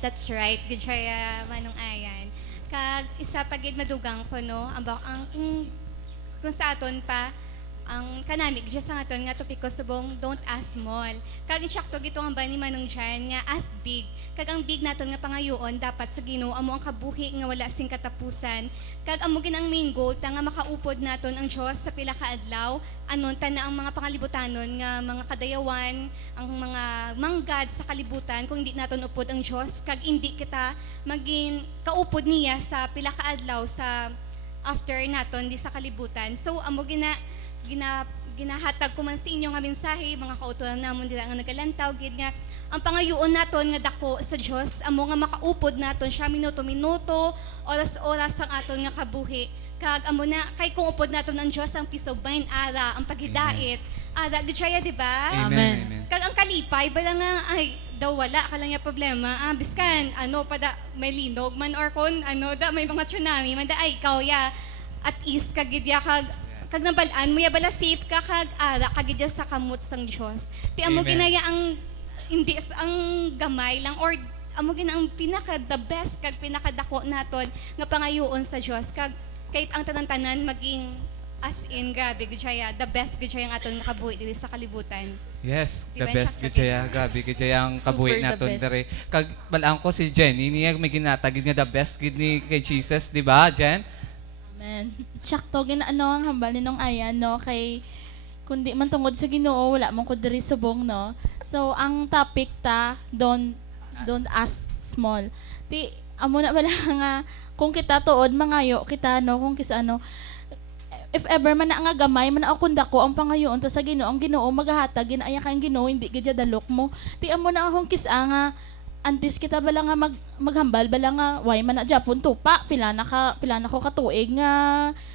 that's right. Good manong ayan. Kag isa pagid madugang ko no, ang kung sa aton pa ang kanami gid sa aton nga topiko subong don't ask small. Kag insakto gito ang bani manong dyan nga ask big. Kag ang big naton nga pangayoon dapat sa Ginoo amo ang kabuhi nga wala sing katapusan. Kag amo gid ang main goal ta nga makaupod naton ang Dios sa pila ka adlaw anon ta na ang mga pangalibutanon nga mga kadayawan, ang mga manggad sa kalibutan kung hindi naton upod ang Dios kag hindi kita maging kaupod niya sa pila ka adlaw sa after naton di sa kalibutan. So amo ginahatag ko man sa inyo nga mensahe mga kautulan namon dira nga nagalantaw gid nga ang pangayoon naton nga dako sa Dios amo nga makaupod naton siya minuto-minuto, oras-oras ang aton nga kabuhi. Kag amo na kay kung upod naton ang Dios ang peace of mind ara ang pagidait. Ara gid siya di ba? Amen. Kag ang kalipay bala nga ay daw wala ka lang yung problema. Biskan ano pada may linog man or kon ano da may mga tsunami man da ay ikaw ya at is kag gid ya kag nabalaan mo ya bala safe ka kag ara kag gid ya sa kamot sang Dios. Ti amo Amen. ginaya ang hindi ang gamay lang or amo gina ang pinaka the best kag pinakadako naton nga pangayoon sa Dios kag kahit ang tanan-tanan maging as in grabe gid siya the best gid siya ang aton nakabuhi diri sa kalibutan. Yes, Di the ba, best siya gid siya, gabi gid siya ang kabuhi Super the naton best. dere. Kag balaan ko si Jenny niya may ginatagid nga the best gid ni kay Jesus, di ba, Jen? Amen. Tsakto, ginaano ang hambal ni nung ayan, no? Kay, kundi man tungod sa Ginoo, wala mong kudiri subong, no? So, ang topic don't ask small. Ti, amo na bala nga, kung kita tuod, mangayo kita, no? Kung kisa ano, if ever man na nga gamay, man ako dako ang pangayoon to sa Ginoo, ang Ginoo maghahatag, ginaya kang Ginoo, hindi gidya dalok mo. Ti, amo na akong kisa nga, antes kita bala nga maghambal bala nga way man na Japon tupa pila na ko katuig nga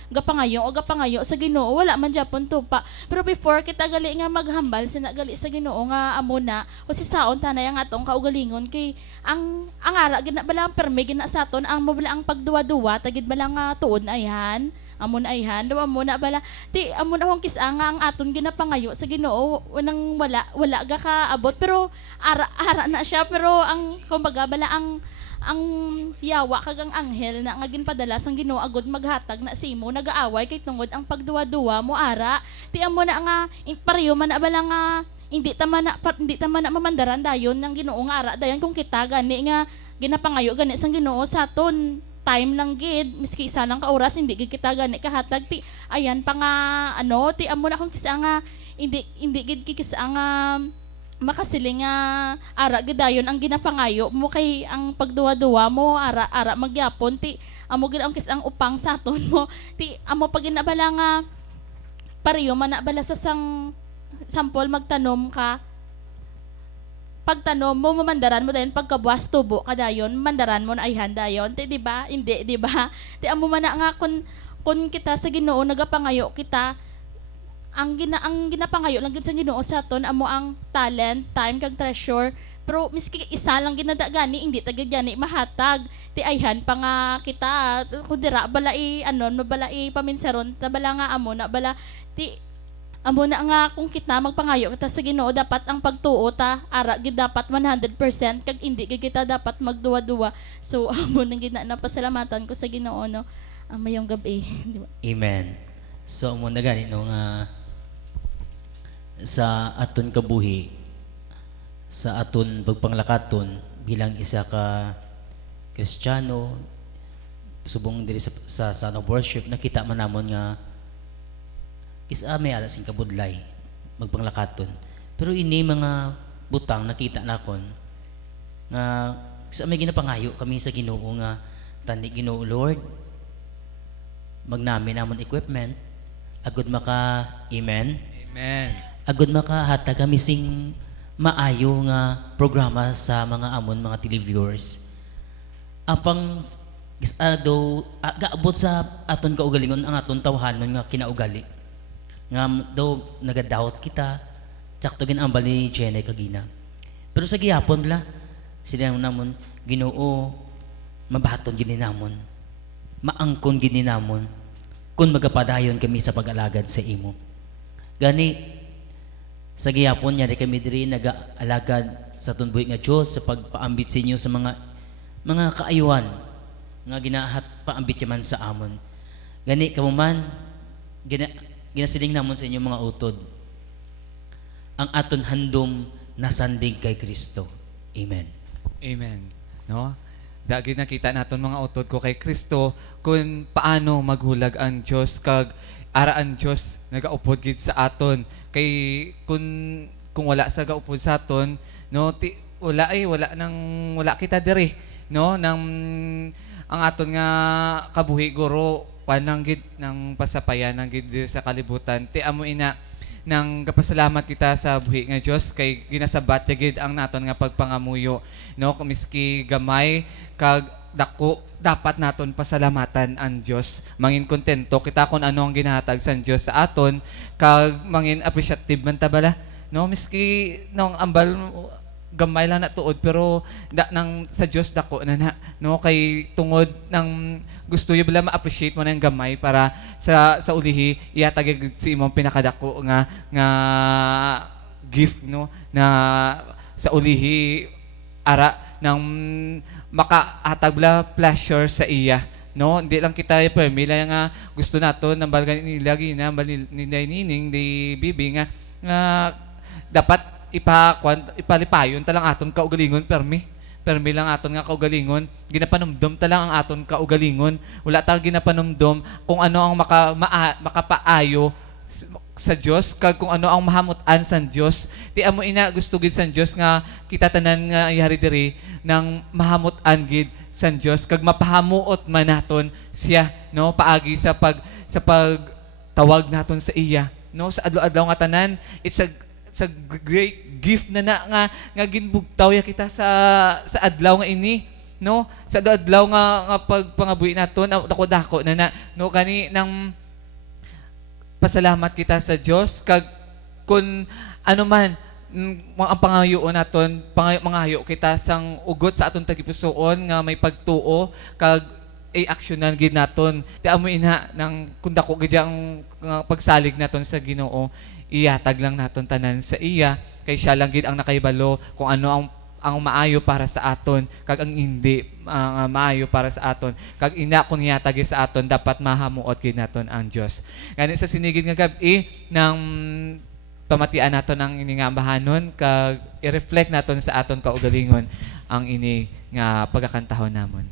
gapangayo o gapangayo sa Ginoo wala man Japon tupa pero before kita gali nga maghambal sina gali sa Ginoo nga amo na o si saon tanay ang atong kaugalingon kay ang ara gid na bala ang perme gid na sa aton ang mo bala ang pagduwa-duwa tagid bala nga tuod na ayhan amon ayhan daw amo na bala ti amo na hong kisa nga ang aton ginapangayo sa Ginoo wanang wala ga ka abot pero ara na siya pero ang kumbaga bala ang yawa kag ang anghel na nga ginpadala sang Ginoo agud maghatag na simo nagaaway kay tungod ang pagduwa-duwa mo ara ti amo na nga pareho man na bala nga hindi tama na mamandaran dayon ng Ginoo nga ara dayon kung kita gani nga ginapangayo gani sang Ginoo sa aton time lang gid miski isa lang ka oras hindi gid kita gani kahatag ti ayan pa nga ano ti amo na kung kisa nga hindi gid kisa nga makasiling nga ara gid dayon ang ginapangayo mo kay ang pagduwa-duwa mo ara magyapon ti amo gid ang kisa ang upang sa aton mo ti amo pag ginabala nga pareho man na bala sa sang sampol magtanom ka pagtanom mo mamandaran mo dayon pagkabuas tubo kadayon mandaran mo na ay dayon ti di ba hindi di ba ti amo man na nga kun kita sa Ginoo nagapangayo kita ang ginapangayo lang gid sa Ginoo sa aton amo ang talent time kag treasure pero miski isa lang ginada gani hindi tagad gani mahatag ti ayhan pa nga kita kun dira bala ano no bala paminsaron ta bala nga amo na bala ti amo na nga kung kita magpangayo kita sa Ginoo dapat ang pagtuo ta ara gid dapat 100% kag hindi gid kita dapat magduwa-duwa so amo nang pasalamatan ko sa Ginoo no mayong gabi di ba? Amen. So mo na gani no nga sa aton kabuhi sa aton pagpanglakaton bilang isa ka Kristiyano subong diri sa son of worship nakita man namon nga isa may ala sing kabudlay magpanglakaton pero ini mga butang nakita nakon nga sa may ginapangayo kami sa Ginoo nga tani Ginoo Lord magnami namon equipment agud maka amen Amen. agud maka hatag kami sing maayo nga programa sa mga amon mga televiewers apang gaabot sa aton kaugalingon ang aton tawhanon nga kinaugali nga daw nagadawat kita tsakto ginambal ni Jenny kagina pero sa gihapon bla sila namon Ginoo mabaton gini namon maangkon gini namon kung magapadayon kami sa pag-alagad sa imo gani sa gihapon niya kami diri nag-alagad sa tunbuhi nga Dios sa pagpaambit sa inyo sa mga mga kaayuan nga ginahat paambit man sa amon. Gani kamo man ginasiling namon sa inyong mga utod. Ang aton handom nasandig kay Kristo. Amen. Amen. No? Dagi nakita naton mga utod ko kay Kristo kung paano maghulag ang Dios kag ara ang Dios nagaupod gid sa aton. Kay kung wala sa gaupod sa aton, no, wala kita diri, no, nang ang aton nga kabuhi guro panang gid ng pasapayan ng gid diri sa kalibutan. Ti amo ina nang kapasalamat kita sa buhi nga Dios kay ginasabat gid ang naton nga pagpangamuyo, no, miski gamay kag dako dapat naton pasalamatan ang Dios. Mangin kontento kita kung ano ang ginahatag sa Dios sa aton kag mangin appreciative man ta bala, no, miski nung ambal gamay lang na tuod pero nang sa Dios dako na, no, kay tungod ng gusto yo bala ma-appreciate mo nang gamay para sa ulihi ihatag si imong pinakadako nga gift, no, na sa ulihi ara ng makahatag bala pleasure sa iya, no, hindi lang kita permila nga gusto nato nang balgan nila gina nilay nining di bibi nga dapat ipalipayon talang aton kaugalingon permi lang aton nga kaugalingon, ginapanumdom talang ang aton kaugalingon, wala ta ginapanumdom kung ano ang makapaayo sa Dios kag kung ano ang mahamutan sa Dios. Ti amo ina gusto gid sa Dios nga kita tanan nga ihari diri nang mahamutan gid sa Dios kag mapahamuot man naton siya, no, paagi sa pagtawag naton sa iya, no, sa adlaw-adlaw nga tanan. It's a great gift na nga ginbugtaw ya kita sa adlaw nga ini, no, sa adlaw nga pagpangabuhi naton dako na, no, kani nang pasalamat kita sa Dios kag kun ano man ang pangayoon naton mangayo kita sang ugot sa aton tagipusoon nga may pagtuo kag i-aksyonan gid naton. Ti amo ina nang kun dako gid ang pagsalig naton sa Ginoo, iyatag lang naton tanan sa iya kay siya lang gid ang nakaibalo kung ano ang maayo para sa aton kag ang hindi maayo para sa aton kag ina kun yatag sa aton dapat mahamuot gid naton ang Dios. Gani sa sinigid nga gabi nang pamatian naton ang ini nga ambahanon kag i-reflect naton sa aton kaugalingon ang ini nga pagkakantahon namon.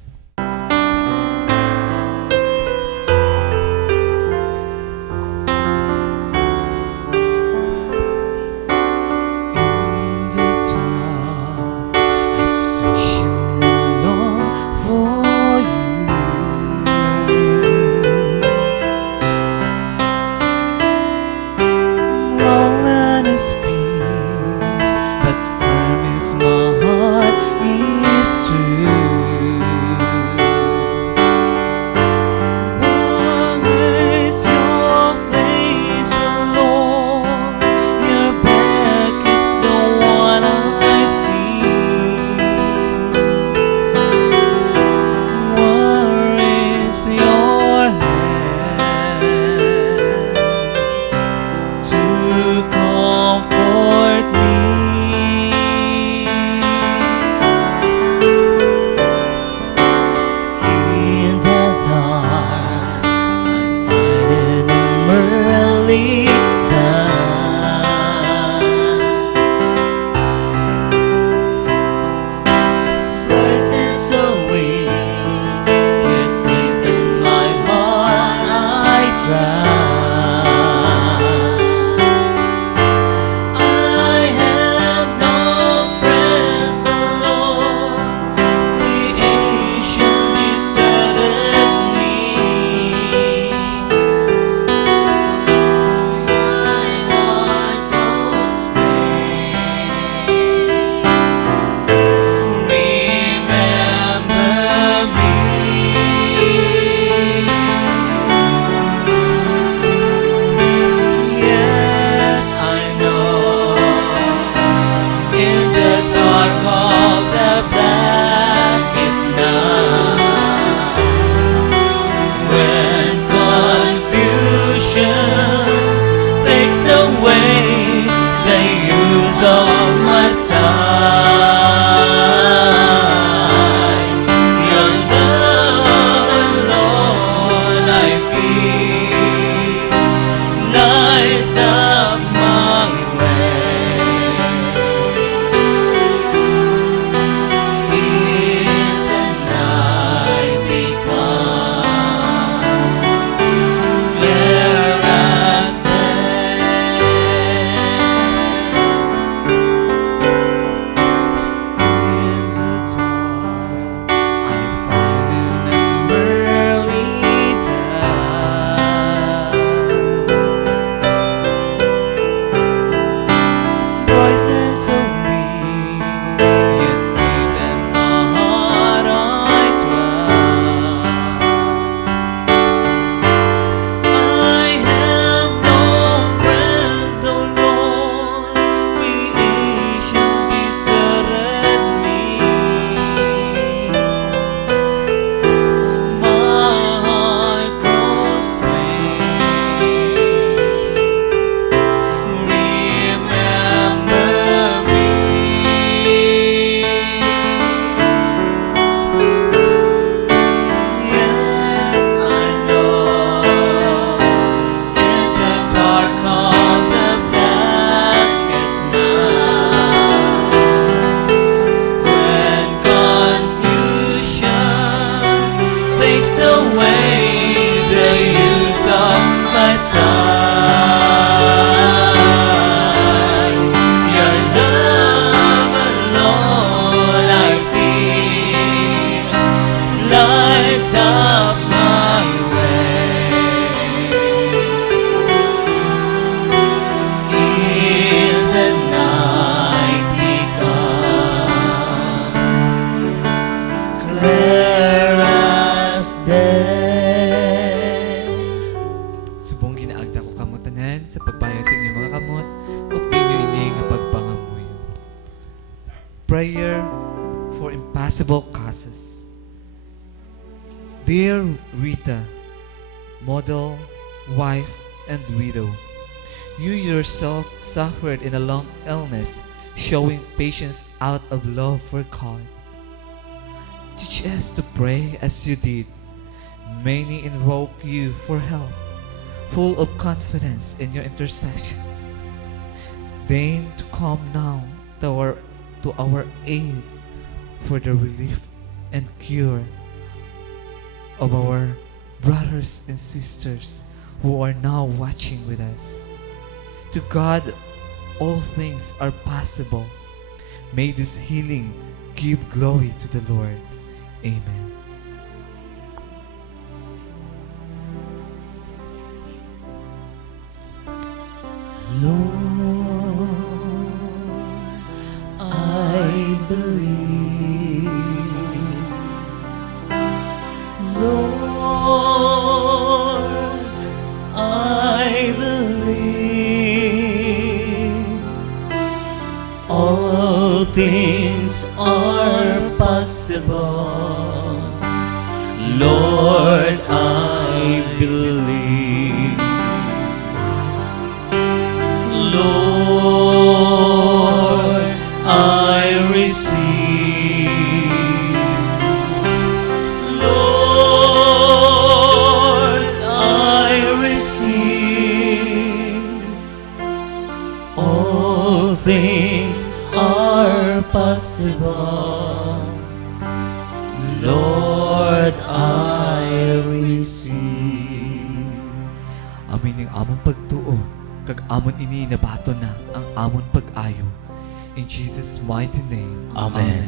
possible causes. Dear Rita, model, wife, and widow, you yourself suffered in a long illness, showing patience out of love for God. Teach us to pray as you did. Many invoke you for help, full of confidence in your intercession. Deign to come now to our aid for the relief and cure of our brothers and sisters who are now watching with us. To God, all things are possible. May this healing give glory to the Lord. Amen. Lord, I believe. Lord, I believe. All things are possible. Lord, I believe. Lord, I receive. Lord, I receive. All things are possible. Lord, I receive. Amin ang among pagtuo, kag amon ini nabaton na ang amon pag-ayo. In Jesus' mighty name, Amen.